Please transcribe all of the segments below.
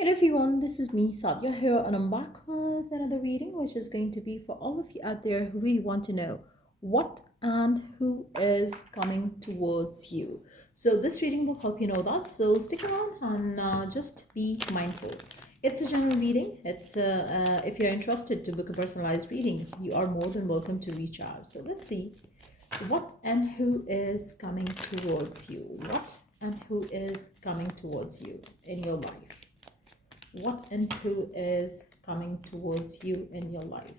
Hello everyone, this is me Sadia here, and I'm back with another reading, which is going to be for all of you out there who really want to know what and who is coming towards you. So, this reading will help you know that. So, stick around and just be mindful. It's a general reading. If you're interested to book a personalized reading, you are more than welcome to reach out. So, let's see what and who is coming towards you. What and who is coming towards you in your life. What and who is coming towards you in your life?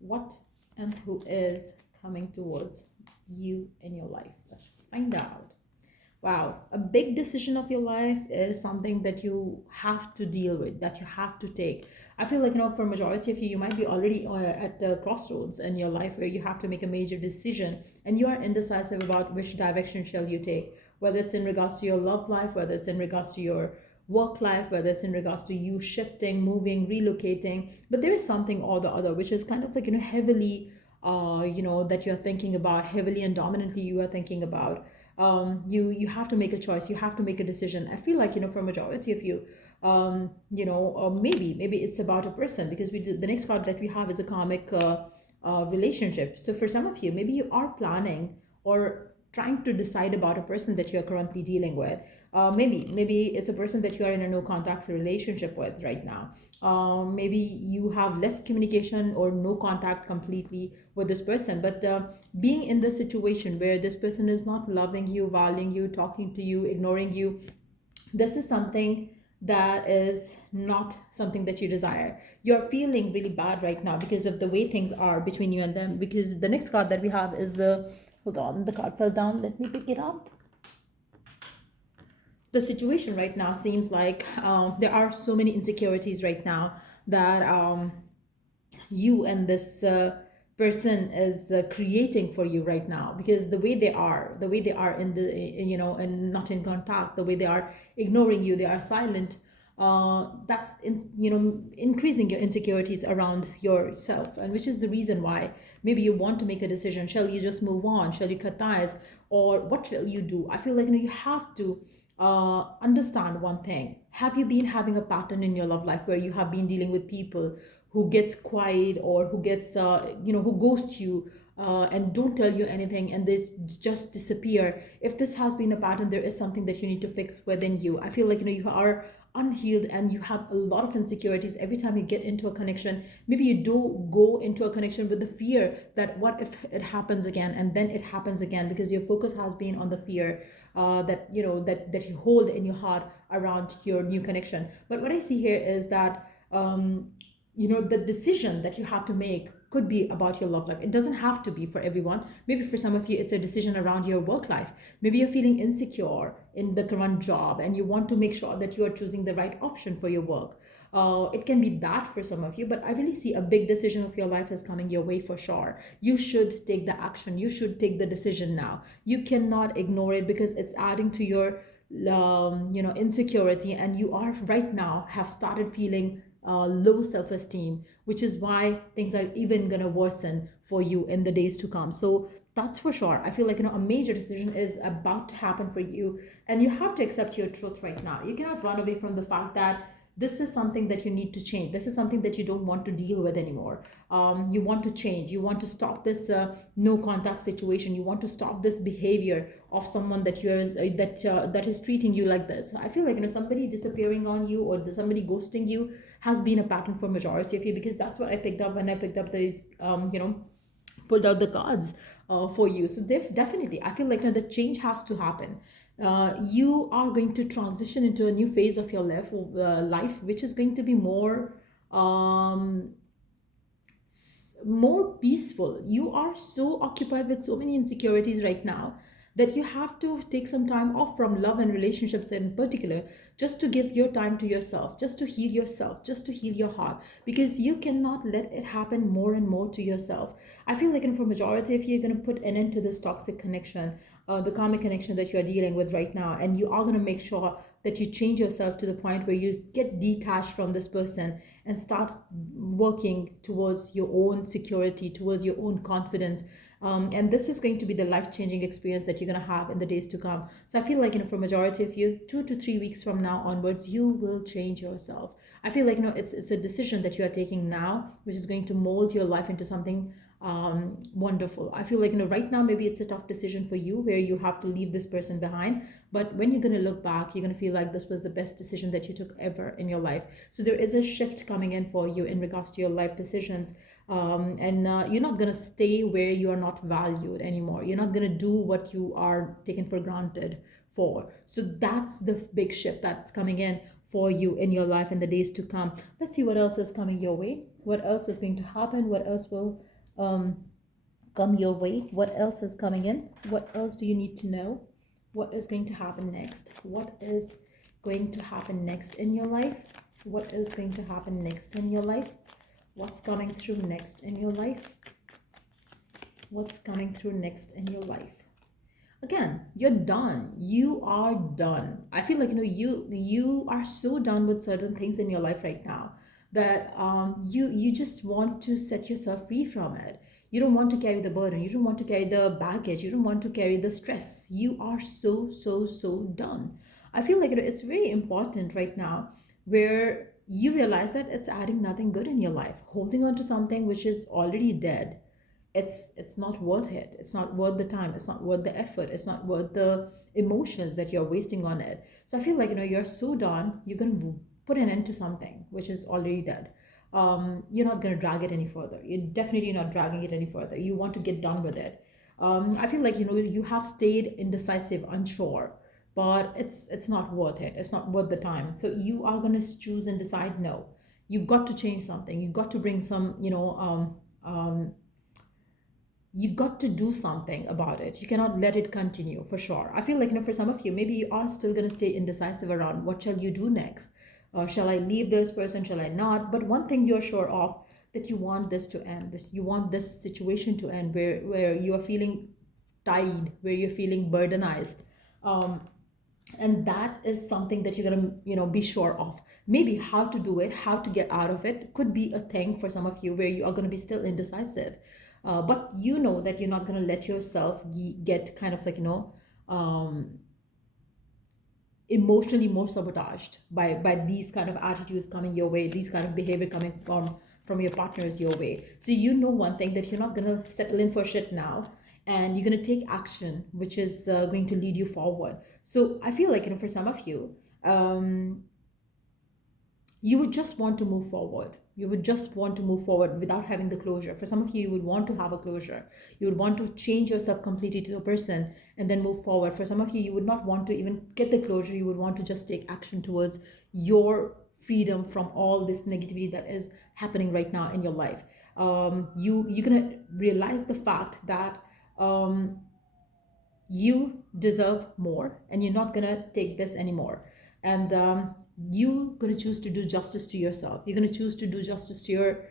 What and who is coming towards you in your life? Let's find out. Wow, a big decision of your life is something that you have to deal with, that you have to take. I feel like, for majority of you, you might be already at the crossroads in your life where you have to make a major decision and you are indecisive about which direction shall you take, whether it's in regards to your love life, whether it's in regards to your work life, whether it's in regards to you shifting, moving, relocating. But there is something or the other which is kind of like, heavily, that you're thinking about, heavily and dominantly you are thinking about. You have to make a choice, you have to make a decision. I feel like, for a majority of you, maybe it's about a person, because the next card that we have is a karmic relationship. So for some of you, maybe you are planning or trying to decide about a person that you're currently dealing with. Maybe it's a person that you are in a no contacts relationship with right now. Maybe you have less communication or no contact completely with this person, but being in the situation where this person is not loving you, valuing you, talking to you, ignoring you, this is something that is not something that you desire. You're feeling really bad right now because of the way things are between you and them. Because the next card that we have is hold on, the card fell down. Let me pick it up. The situation right now seems like there are so many insecurities right now that you and this person is creating for you right now, because the way they are in the and not in contact, the way they are ignoring you, they are silent. That's increasing your insecurities around yourself, and which is the reason why maybe you want to make a decision. Shall you just move on? Shall you cut ties? Or what shall you do? I feel like you have to understand one thing. Have you been having a pattern in your love life where you have been dealing with people who gets quiet, or who gets who ghosts you, and don't tell you anything, and they just disappear? If this has been a pattern, there is something that you need to fix within you. I feel like you are unhealed and you have a lot of insecurities every time you get into a connection. Maybe you do go into a connection with the fear that what if it happens again, and then it happens again, because your focus has been on the fear that you hold in your heart around your new connection. But what I see here is that the decision that you have to make could be about your love life. It doesn't have to be for everyone. Maybe for some of you, it's a decision around your work life. Maybe you're feeling insecure in the current job and you want to make sure that you are choosing the right option for your work. It can be that for some of you, but I really see a big decision of your life is coming your way for sure. You should take the action. You should take the decision now. You cannot ignore it, because it's adding to your insecurity, and you are right now have started feeling low self-esteem, which is why things are even gonna worsen for you in the days to come. So that's for sure. I feel like a major decision is about to happen for you, and you have to accept your truth right now. You cannot run away from the fact that this is something that you need to change. This is something that you don't want to deal with anymore. You want to change. You want to stop this no contact situation. You want to stop this behavior of someone that is treating you like this. I feel like somebody disappearing on you, or somebody ghosting you has been a pattern for majority of you, because that's what I picked up when I picked up these pulled out the cards for you. So definitely, I feel like the change has to happen. You are going to transition into a new phase of your life, which is going to be um, more peaceful. You are so occupied with so many insecurities right now that you have to take some time off from love and relationships in particular, just to give your time to yourself, just to heal yourself, just to heal your heart, because you cannot let it happen more and more to yourself. I feel like, for majority, if you're going to put an end to this toxic connection, the karmic connection that you're dealing with right now, and you are going to make sure that you change yourself to the point where you get detached from this person and start working towards your own security, towards your own confidence, And this is going to be the life-changing experience that you're going to have in the days to come. So I feel like, for majority of you, 2 to 3 weeks from now onwards, you will change yourself. I feel like, it's a decision that you are taking now, which is going to mold your life into something wonderful. I feel like, right now maybe it's a tough decision for you where you have to leave this person behind, but when you're going to look back, you're going to feel like this was the best decision that you took ever in your life. So there is a shift coming in for you in regards to your life decisions. And you're not going to stay where you are not valued anymore. You're not going to do what you are taken for granted for. So that's the big shift that's coming in for you in your life in the days to come. Let's see what else is coming your way. What else is going to happen? What else will um, come your way? What else is coming in? What else do you need to know? What is going to happen next? What is going to happen next in your life? What is going to happen next in your life? What's coming through next in your life? What's coming through next in your life? Again, you're done. You are done. I feel like, you are so done with certain things in your life right now that you just want to set yourself free from it. You don't want to carry the burden. You don't want to carry the baggage. You don't want to carry the stress. You are so done. I feel like, it's very important right now where you realize that it's adding nothing good in your life. Holding on to something which is already dead, it's not worth it. It's not worth the time. It's not worth the effort. It's not worth the emotions that you're wasting on it. So I feel like, you're so done. You're going to put an end to something which is already dead. You're not going to drag it any further. You're definitely not dragging it any further. You want to get done with it. I feel like, you have stayed indecisive, unsure, but it's not worth it. It's not worth the time. So you are going to choose and decide, no, you got to change something. You got to bring some, you got to do something about it. You cannot let it continue, for sure. I feel like, for some of you, maybe you are still going to stay indecisive around what shall you do next. Shall I leave this person? Shall I not? But one thing you're sure of, that you want this to end. You want this situation to end where you are feeling tied, where you're feeling burdenized. And that is something that you're going to, be sure of. Maybe how to do it, how to get out of it could be a thing for some of you where you are going to be still indecisive. But you know that you're not going to let yourself get kind of like, emotionally more sabotaged by these kind of attitudes coming your way, these kind of behavior coming from your partners your way. So one thing, that you're not going to settle in for shit now, and you're going to take action which is going to lead you forward. So I feel like, for some of you, you would just want to move forward. You would just want to move forward without having the closure. For some of you, you would want to have a closure. You would want to change yourself completely to a person and then move forward. For some of you, you would not want to even get the closure. You would want to just take action towards your freedom from all this negativity that is happening right now in your life. You're gonna realize the fact that you deserve more, and you're not gonna take this anymore. And you're going to choose to do justice to yourself. You're going to choose to do justice to your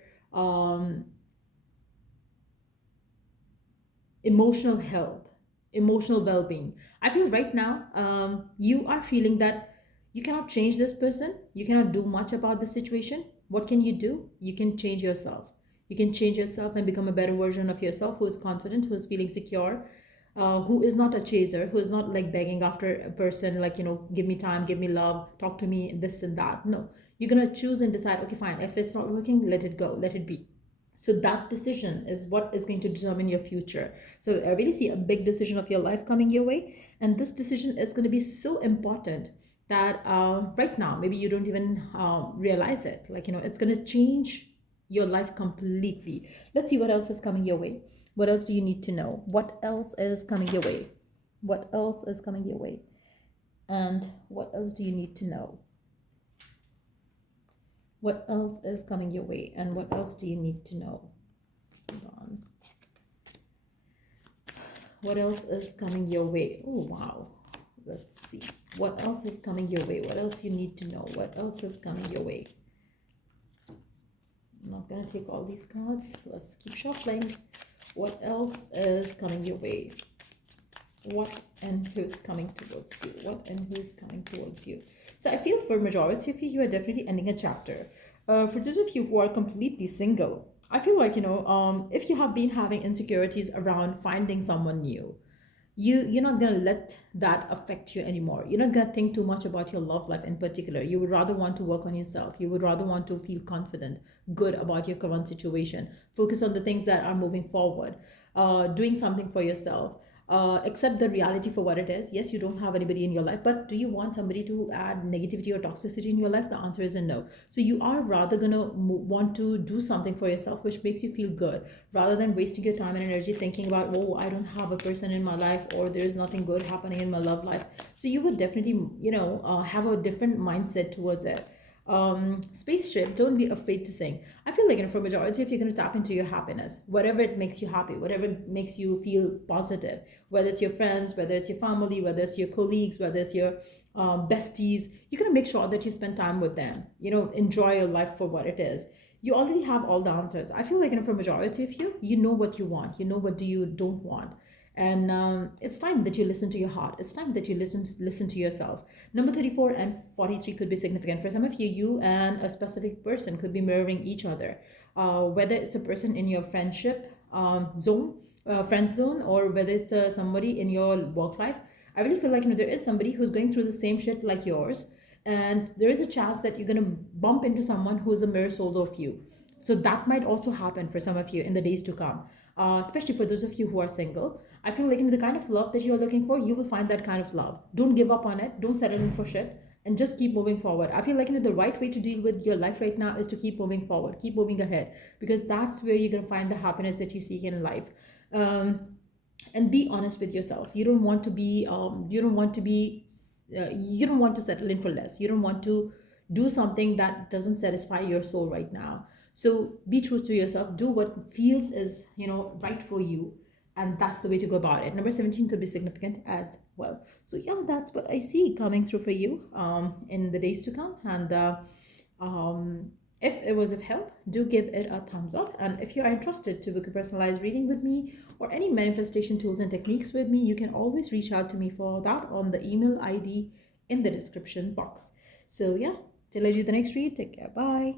emotional health, emotional well-being. I feel right now, you are feeling that you cannot change this person. You cannot do much about the situation. What can you do? You can change yourself. You can change yourself and become a better version of yourself, who is confident, who is feeling secure, who is not a chaser, who is not like begging after a person, like, give me time, give me love, talk to me, this and that. No, you're going to choose and decide, okay, fine. If it's not working, let it go, let it be. So that decision is what is going to determine your future. So I really see a big decision of your life coming your way. And this decision is going to be so important that right now, maybe you don't even realize it. Like, it's going to change your life completely. Let's see what else is coming your way. What else do you need to know? What else is coming your way? What else is coming your way? And what else do you need to know? What else is coming your way? And what else do you need to know? Hold on. What else is coming your way? Oh, wow. Let's see. What else is coming your way? What else you need to know? What else is coming your way? I'm not going to take all these cards. Let's keep shuffling. What else is coming your way? What and who's coming towards you? What and who's coming towards you? So I feel for majority of you, you are definitely ending a chapter. For those of you who are completely single, I feel like, if you have been having insecurities around finding someone new, you're not gonna let that affect you anymore. You're not gonna think too much about your love life in particular. You would rather want to work on yourself. You would rather want to feel confident, good about your current situation. Focus on the things that are moving forward, doing something for yourself. Accept the reality for what it is. Yes, you don't have anybody in your life, but do you want somebody to add negativity or toxicity in your life? The answer is a no. So you are rather gonna want to do something for yourself which makes you feel good, rather than wasting your time and energy thinking about, oh, I don't have a person in my life, or there's nothing good happening in my love life. So you would definitely, have a different mindset towards it. Spaceship, don't be afraid to sing. I feel like, for majority, if you're going to tap into your happiness, whatever it makes you happy, whatever makes you feel positive, whether it's your friends, whether it's your family, whether it's your colleagues, whether it's your besties, you're going to make sure that you spend time with them. Enjoy your life for what it is. You already have all the answers. I feel like, for majority of you, you know what you want. You know what do you don't want. And it's time that you listen to your heart. It's time that you listen to yourself. Number 34 and 43 could be significant. For some of you, you and a specific person could be mirroring each other. Whether it's a person in your friendship zone, friend zone, or whether it's somebody in your work life. I really feel like, there is somebody who's going through the same shit like yours, and there is a chance that you're going to bump into someone who's a mirror soul of you. So that might also happen for some of you in the days to come, especially for those of you who are single. I feel like, the kind of love that you're looking for, you will find that kind of love. Don't give up on it. Don't settle in for shit, and just keep moving forward. I feel like, the right way to deal with your life right now is to keep moving forward, keep moving ahead, because that's where you're gonna find the happiness that you seek in life. Um, and be honest with yourself. You don't want to settle in for less. You don't want to do something that doesn't satisfy your soul right now. So be true to yourself. Do what feels is, right for you, and that's the way to go about it. Number 17 could be significant as well. So yeah, that's what I see coming through for you in the days to come. And if it was of help, do give it a thumbs up. And if you are interested to book a personalized reading with me, or any manifestation tools and techniques with me, you can always reach out to me for that on the email ID in the description box. So yeah, till I do the next read, take care. Bye.